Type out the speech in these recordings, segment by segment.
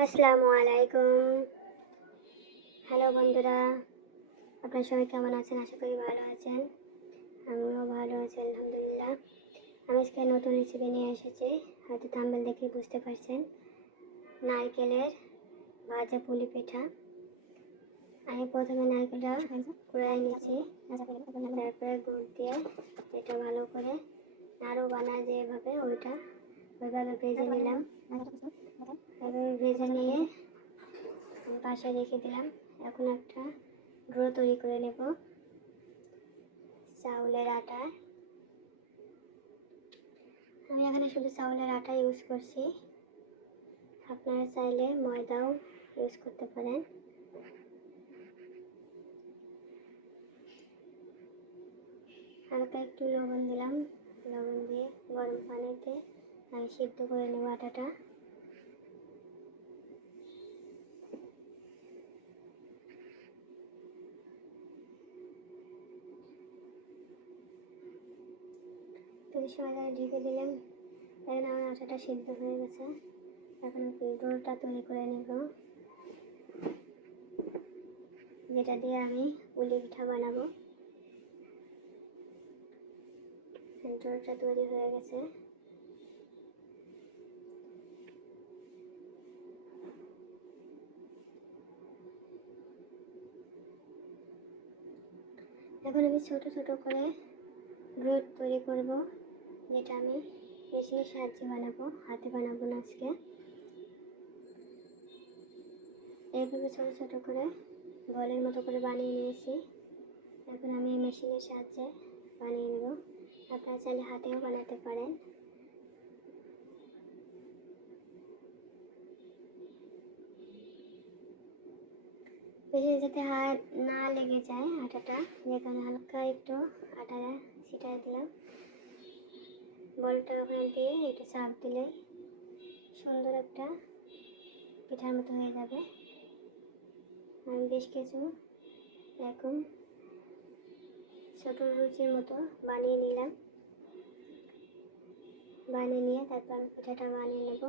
আসসালামু আলাইকুম। হ্যালো বন্ধুরা, আপনারা সবাই কেমন আছেন? আশা করি ভালো আছেন। আমিও ভালো আছি আলহামদুলিল্লাহ। আমি আজকে নতুন রেসিপি নিয়ে এসেছি। হয়তো থাম্বনেল দেখে বুঝতে পারছেন, নারকেলের ভাজা পুলি পিঠা। আমি প্রথমে নারকেলটা কুড়াই নিচ্ছি, তারপরে গুড় দিয়ে এটা ভালো করে নাড়ু বানায় যেভাবে ওইভাবে ভেজে নিলাম। এভাবে ভেজে নিয়ে পাশে রেখে দিলাম। এখন একটা ডো তৈরি করে নেব চাউলের আটা। আমি এখানে শুধু চাউলের আটা ইউজ করছি, আপনারা চাইলে ময়দাও ইউজ করতে পারেন। হালকা একটু লবণ দিলাম, লবণ দিয়ে গরম পানিতে আমি সিদ্ধ করে নেব আটাটা। কিছু সময় ধরে ঢেকে দিলাম। এখন আমার আটাটা সিদ্ধ হয়ে গেছে। এখন ডোটা তৈরি করে নেব, যেটা দিয়ে আমি পুলি পিঠা বানাবো। ডোটা তৈরি হয়ে গেছে। এখন আমি ছোট ছোট করে রোড তৈরি করব, যেটা আমি মেশিনের সাহায্যে বানাবো, হাতে বানাবো না আজকে। এইভাবে ছোট ছোট করে বলের মতো করে বানিয়ে নিয়েছি। এখন আমি মেশিনের সাহায্যে বানিয়ে নেব। আপনারা চাইলে হাতেও বানাতে পারেন। বেশি যাতে হাত না লেগে যায় আটাটা, যেখানে হালকা একটু আটা ছিটাই দিলাম। বলটা ওখানে দিয়ে একটু চাপ দিলে সুন্দর একটা পিঠার মতো হয়ে যাবে। আমি বেশ কিছু এরকম ছোট রুচির মতো বানিয়ে নিলাম। বানিয়ে নিয়ে তারপর আমি পিঠাটা বানিয়ে নেব।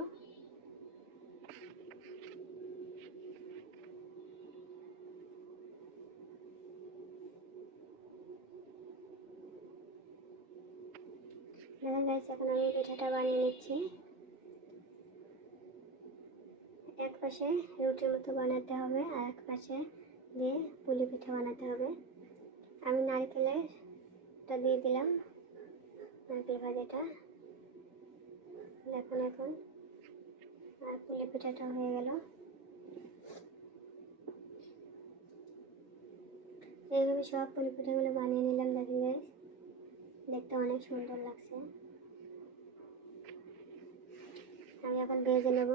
দেখেন গাইস, এখন আমি পিঠাটা বানিয়ে নিচ্ছি। এক পাশে রুটির মতো বানাতে হবে, আর এক পাশে দিয়ে পুলি পিঠা বানাতে হবে। আমি নারকেলেরটা দিয়ে দিলাম, নারকেল ভাজাটা। দেখুন এখন আর পুলি পিঠাটা হয়ে গেল। এইভাবে সব পুলি পিঠাগুলো বানিয়ে নিলাম। দেখেন গাইস, দেখতে অনেক সুন্দর লাগছে। আমি এখন ভেজে নেব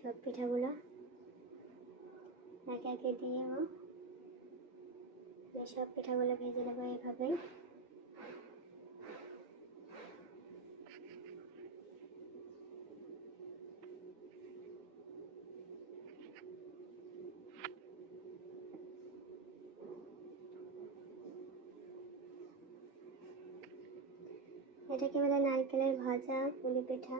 সব পিঠাগুলো, একে একে দিয়ে সব পিঠাগুলো ভেজে নেব এইভাবেই। এটাকে বলে নারকেলের ভাজা পুলি পিঠা।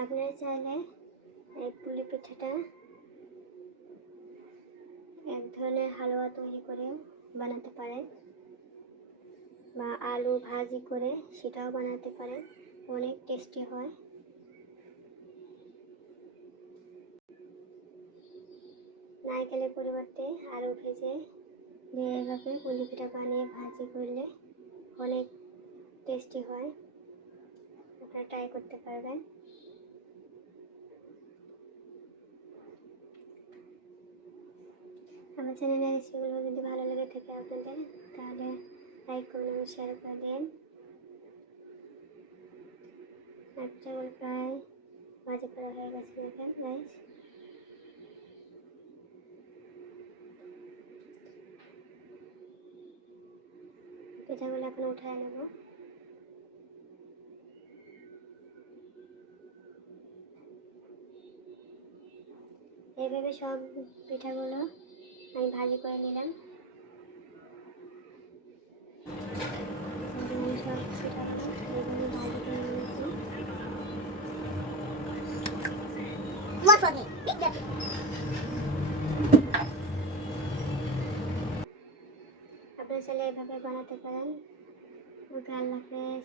আপনারা চাইলে এই পুলি পিঠাটা এক ধরনের হালুয়া তৈরি করে বানাতে পারেন, বা আলু ভাজি করে সেটাও বানাতে পারেন, অনেক টেস্টি হয়। নারকেলের পরিবর্তে আলু ভেজে দিয়ে এভাবে পুলি পিঠা বানিয়ে ভাজি করলে অনেক টেস্টি হয়। আপনারা ট্রাই করতে পারবেন। আমার চ্যানেলের রেসিপিগুলো যদি ভালো লেগে থাকে আপনাদের, তাহলে লাইক করুন এবং শেয়ার করে দিন। আর পিঠাগুলো প্রায় ভাজি করা হয়ে গেছে। দেখেন গাইস, পিঠাগুলো এখন উঠায় নেব। এইভাবে সব পিঠাগুলো আমি ভাজি করে নিলাম। আপনারা চাইলে এভাবে বানাতে পারেন। ওকে, আল্লাহ হাফেজ।